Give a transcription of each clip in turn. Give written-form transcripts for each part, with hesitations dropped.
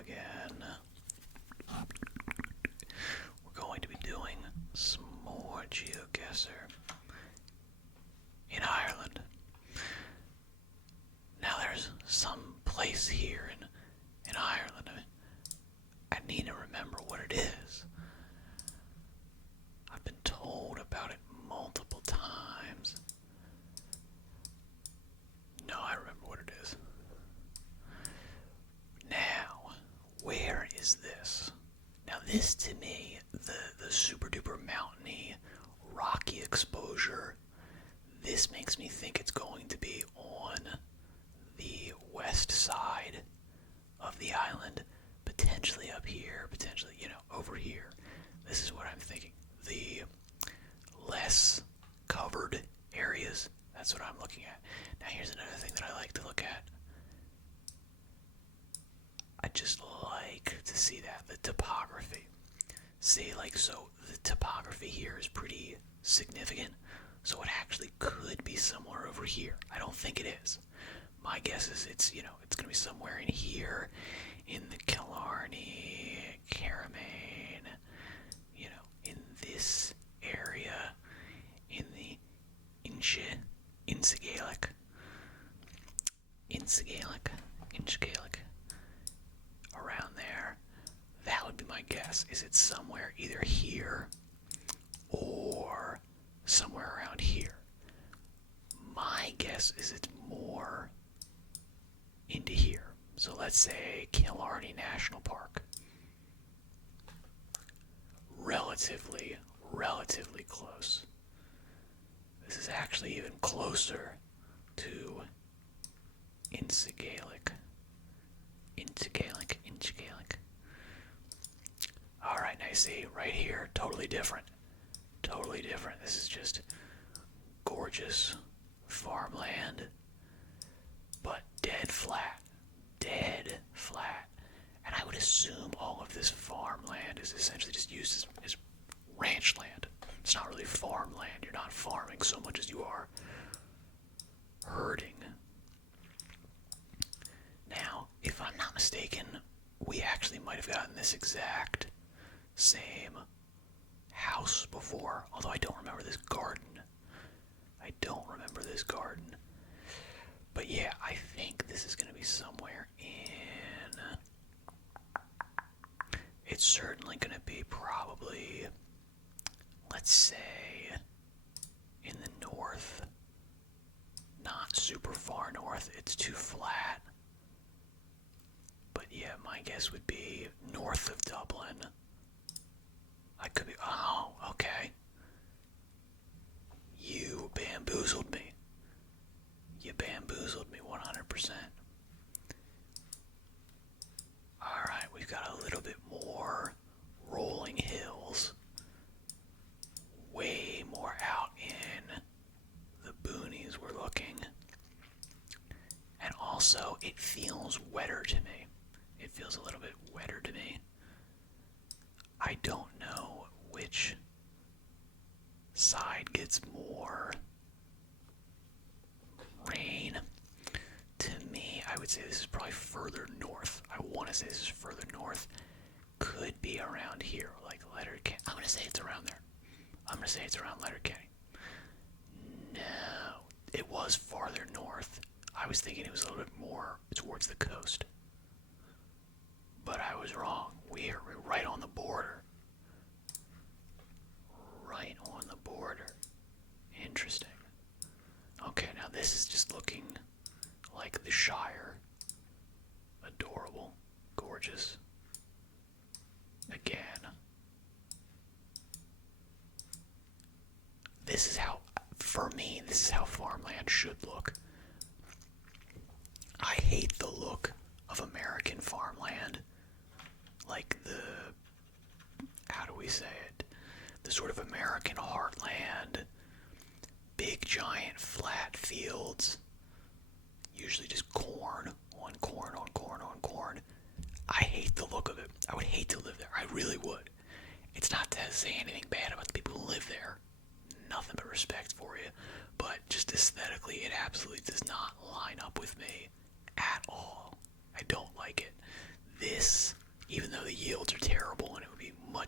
again. We're going to be doing some more GeoGuessr in Ireland. Now there's some place here in Ireland. I need to remember what it is. I've been told about it multiple times. No, I remember what it is. Now, where is this? Now this to me, the super duper mountainy, rocky exposure, this makes me think it's going to be on the west side of the island, potentially up here, potentially, over here. This is what I'm thinking. The less covered areas, that's what I'm looking at. Now here's another thing that I like to look at. I just like to see that, the topography. See, so the topography here is pretty significant, so it actually could be somewhere over here. I don't think it is. My guess is it's going to be somewhere in here, in the Killarney, Caramane, in this area, in the Inchgaelic, around there. That would be my guess. Is it somewhere either here or somewhere around here? My guess is it's more into here. So let's say Killarney National Park. Relatively close. This is actually even closer to Inchgaelic. Alright, now you see, right here, totally different. This is just gorgeous farmland, but dead flat. And I would assume all of this farmland is essentially just used as ranch land. It's not really farmland. You're not farming so much as you are herding. Now, if I'm not mistaken, we actually might have gotten this exact same house before, although I don't remember this garden. But yeah, I think this is going to be somewhere in... It's certainly going to be probably, let's say, in the north. Not super far north, it's too flat. But yeah, my guess would be north of Dublin. I could be, oh, okay. You bamboozled me. 100%. Alright, we've got a little bit more rolling hills. Way more out in the boonies we're looking. And also, it feels wetter to me. It feels a little bit wetter to me. I don't know which side gets more rain. To me, I would say this is probably further north. I want to say this is further north. Could be around here, like Letterkenny. I'm going to say it's around there. I'm going to say it's around Letterkenny. No, it was farther north. I was thinking it was a little bit more towards the coast. But I was wrong. We're right on the border. Right on the border. Interesting. Okay, now this is just looking like the Shire. Adorable. Gorgeous. Again. This is how, for me, this is how farmland should look. I hate the look of American farmland. Like how do we say it? The sort of American heartland. Big, giant, flat fields. Usually just corn on corn on corn on corn. I hate the look of it. I would hate to live there. I really would. It's not to say anything bad about the people who live there. Nothing but respect for you. But just aesthetically, it absolutely does not line up with me at all. I don't like it. This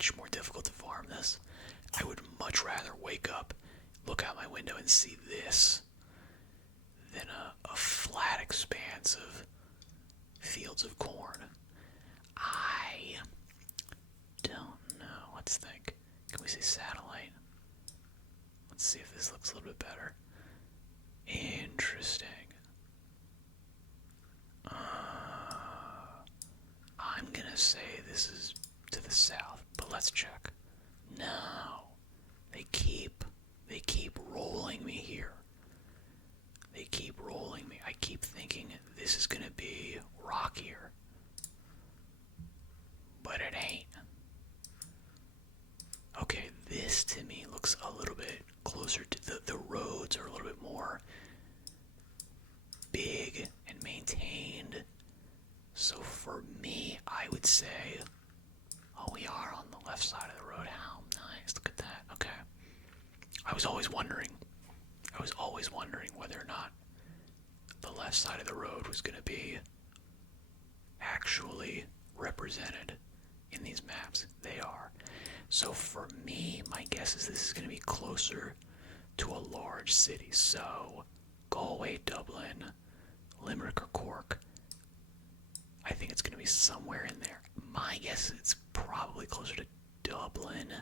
much more difficult to farm this. I would much rather wake up, look out my window, and see this than a flat expanse of fields of corn. I don't know. Let's think. Can we say satellite? Let's see if this looks a little bit better. Interesting. I'm gonna say this is to the south, but let's check. No. They keep rolling me here. They keep rolling me. I keep thinking this is gonna be rockier. But it ain't. Okay, this to me looks a little bit closer to the roads are a little bit more big and maintained. So for me, I would say, oh, we are on the left side of the road. How nice. Look at that. Okay. I was always wondering whether or not the left side of the road was going to be actually represented in these maps. They are. So for me, my guess is this is going to be closer to a large city. So Galway, Dublin, Limerick, or Cork. I think it's going to be somewhere in there. My guess is it's probably closer to Dublin.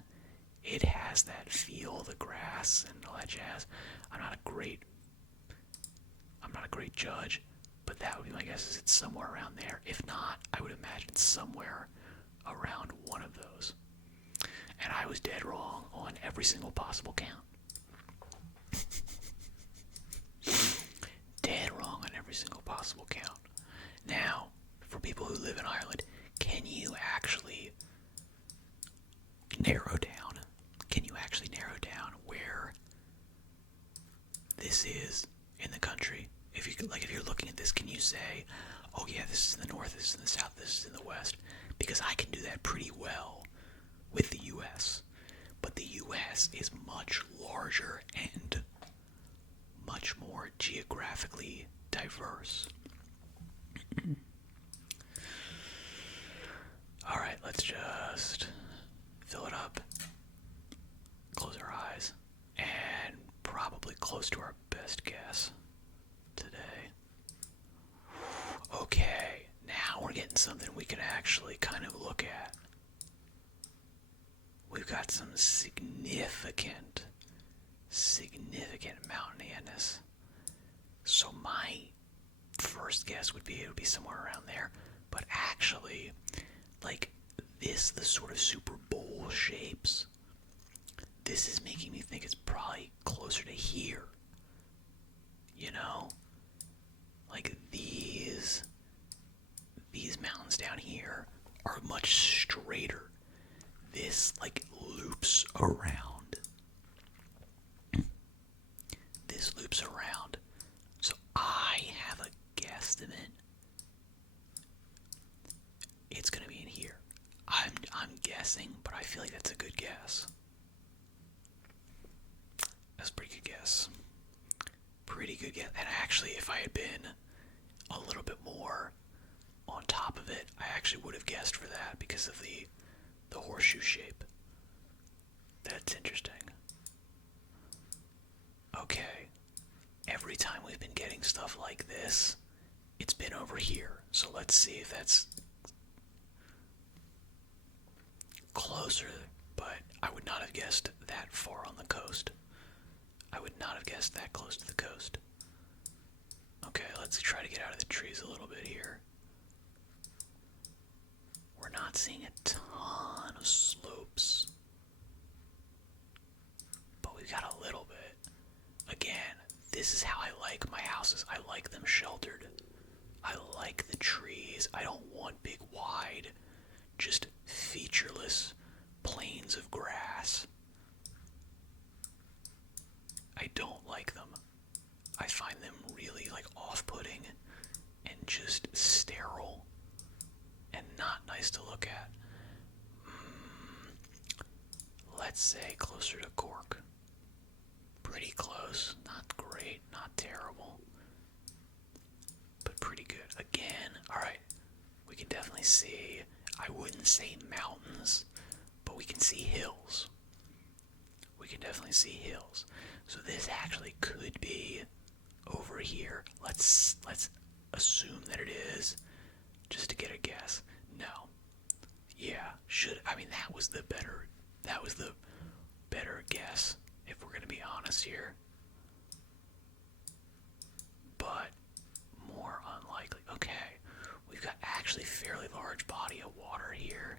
It has that feel, the grass and all that jazz. I'm not a great judge, but that would be my guess is it's somewhere around there. If not, I would imagine somewhere around one of those. And I was dead wrong on every single possible count. Dead wrong on every single possible count. Now, for people who live in Ireland, can you actually narrow down where this is in the country? If you're looking at this, can you say, oh yeah, this is in the north, this is in the south, this is in the west? Because I can do that pretty well with the US. But the US is much larger and much more geographically diverse. Alright, let's just fill it up, close our eyes, and probably close to our best guess today. Okay, now we're getting something we can actually kind of look at. We've got some significant mountainous. So my first guess would be it would be somewhere around there. But actually, like this, the sort of Super Bowl shapes, this is making me think it's probably closer to here. You know? Like these mountains down here are much straighter. This like loops around. This loops around. So I have a guesstimate. It's gonna be in here. I'm guessing, but I feel like that's a good guess. That's a pretty good guess. Pretty good guess. And actually, if I had been a little bit more on top of it, I actually would have guessed for that because of the horseshoe shape. That's interesting. Okay. Every time we've been getting stuff like this, it's been over here. So let's see if that's closer, but I would not have guessed that far on the coast. I would not have guessed that close to the coast. Okay, let's try to get out of the trees a little bit here. We're not seeing a ton of slopes, but we've got a little bit. Again, this is how I like my houses. I like them sheltered. I like the trees. I don't want big, wide, just featureless plains of grass. I don't like them. I find them really like off-putting and just sterile and not nice to look at. Let's say closer to Cork. Pretty close. Not great, not terrible, but pretty good. Again, alright, we can definitely see, I wouldn't say mountains, but we can see hills. We can definitely see hills. So this actually could be over here. Let's assume that it is, just to get a guess. No. Yeah, that was the better guess, if we're gonna be honest here. But more unlikely. Okay. We've got actually fairly large body of water here.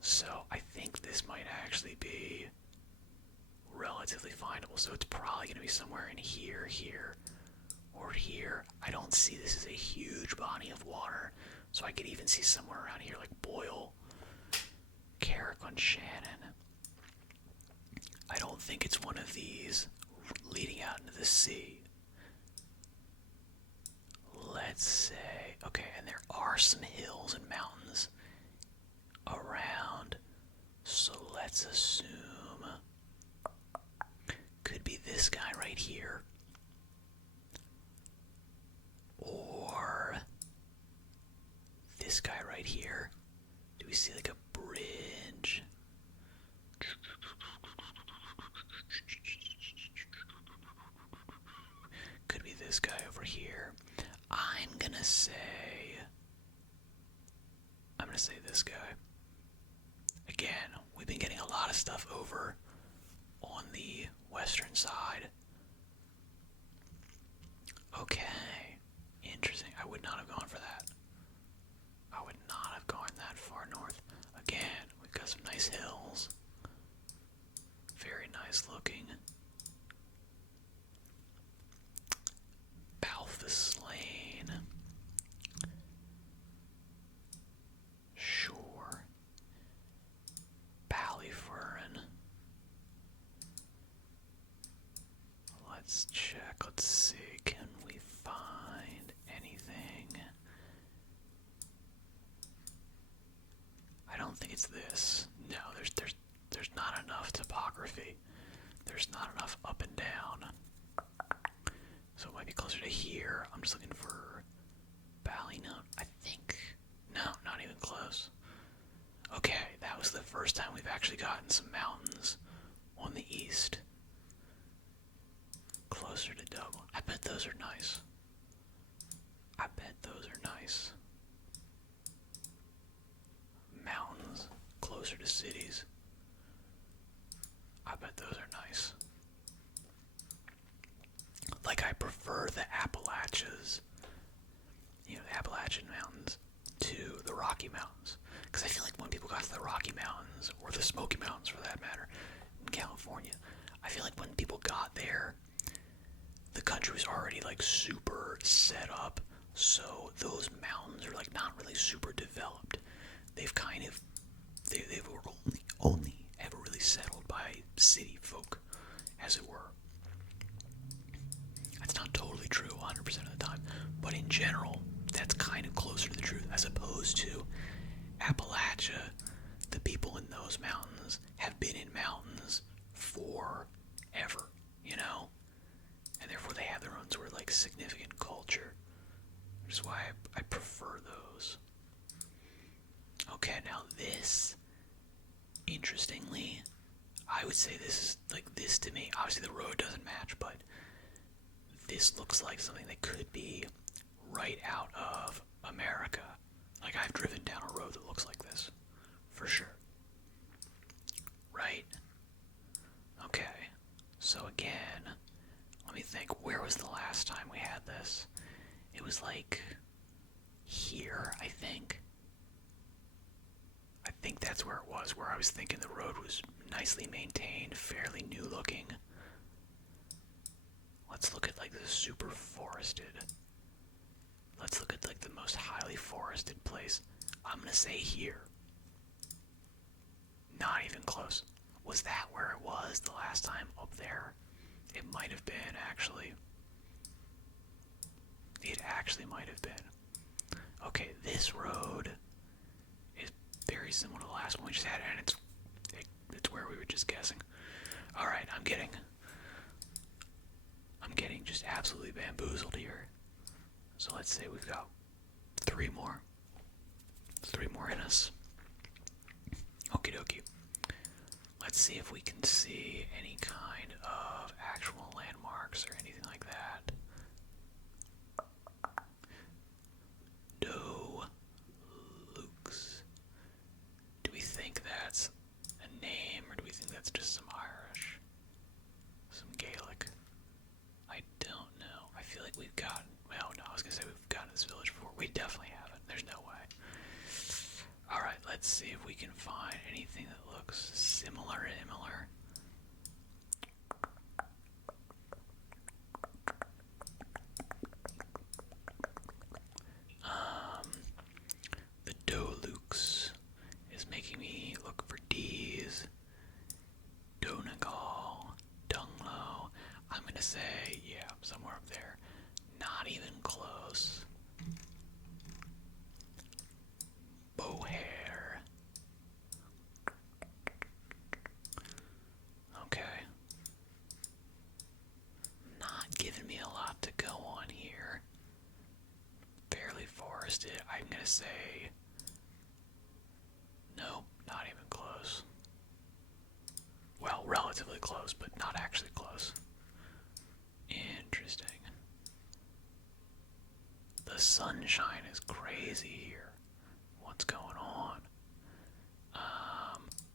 So I think this might actually be relatively findable. So it's probably going to be somewhere in here, or here. I don't see this as a huge body of water. So I could even see somewhere around here like Boyle, Carrick on Shannon. I don't think it's one of these leading out into the sea. Let's say, okay, and there are some hills and mountains around, so let's assume could be this guy right here, or this guy right here. Do we see like a bridge? Could be this guy over here. I'm gonna say this guy. Again, we've been getting a lot of stuff over on the western side. Okay, interesting. I would not have gone for that. I would not have gone that far north. Again, we've got some nice hills. Very nice looking. Balthus Lane. Sure. Ballyfurn. Let's check. Let's see. Can we find anything? I don't think it's this. No, there's not enough topography. There's not enough up and down. So it might be closer to here. I'm just looking for Ballynote. I think. No, not even close. Okay, that was the first time we've actually gotten some mountains on the east. Closer to Dublin. I bet those are nice. I bet those are nice. Mountains closer to cities. I bet those are nice. Like, I prefer the Appalachians, the Appalachian Mountains, to the Rocky Mountains. Because I feel like when people got to the Rocky Mountains, or the Smoky Mountains for that matter, in California, I feel like when people got there, the country was already like super set up, so those mountains are like not really super developed. They've kind of, they were only ever really settled by city folk, as it were. That's not totally true 100% of the time, but in general, that's kind of closer to the truth, as opposed to Appalachia. The people in those mountains have been in mountains forever, and therefore they have their own sort of like significant culture, which is why I prefer those. Okay, now this, interestingly, I would say this is like this to me. Obviously the road doesn't match, but this looks like something that could be right out of America. Like, I've driven down a road that looks like this, for sure. Right? Okay. So again, let me think, where was the last time we had this? It was like here, I think. I think that's where it was, where I was thinking the road was nicely maintained, fairly new looking. Let's look at like the super forested. Let's look at like the most highly forested place. I'm gonna say here. Not even close. Was that where it was the last time up there? It might have been, actually. It actually might have been. Okay, this road is very similar to the last one we just had, and it's where we were just guessing. Alright, I'm getting just absolutely bamboozled here. So let's say we've got three more in us. Okie dokie. Let's see if we can see any kind of actual landmarks or anything like that. Doe Lukes. Do we think that's a name, or do we think that's just some Irish? Some Gaelic? I don't know. I feel like we've gotten, well, no, I was going to say we've gotten this village before. We definitely haven't. There's no way. Alright, let's see if we can find anything that looks similar. The Dolukes is making me look for D's. Donegal, Dunglow. I'm gonna say, yeah, somewhere up there. Not even close. Bohair. Okay. Not giving me a lot to go on here. Fairly forested. I'm gonna say, nope, not even close. Well, relatively close, but not actually close. Interesting. The sunshine is crazy here. What's going on?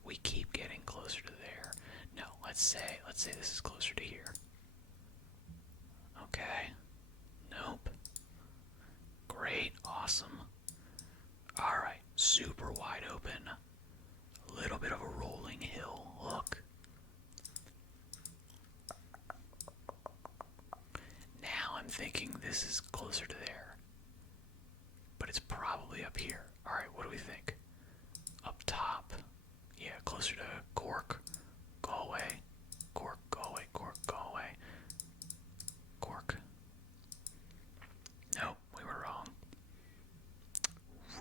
We keep getting closer to there. No, let's say this is closer to here. Okay. Nope. Great, awesome. Alright, super wide open. A little bit of a rolling hill. Look. Now I'm thinking this is closer to there. But it's probably up here. Alright, what do we think? Up top. Yeah, closer to Cork. Galway. Cork, Galway, Cork, Galway. Cork. Nope, we were wrong.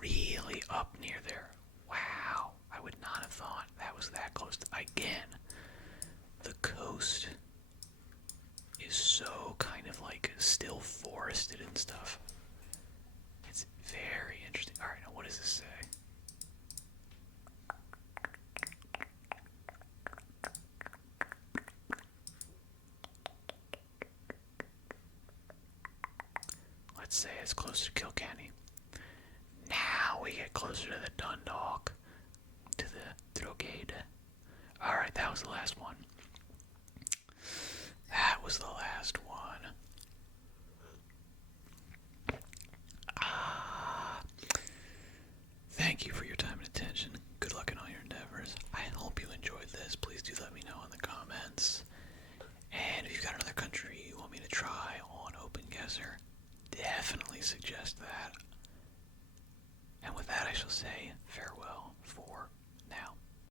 Really up near there. Wow, I would not have thought that was that close. Again, the coast is so kind of like still forested and stuff. It's very interesting. Alright, now what does this say? Let's say it's closer to Kilkenny. Now we get closer to the Dundalk, to the Drogheda. Alright, that was the last one. That was the last one. Thank you for your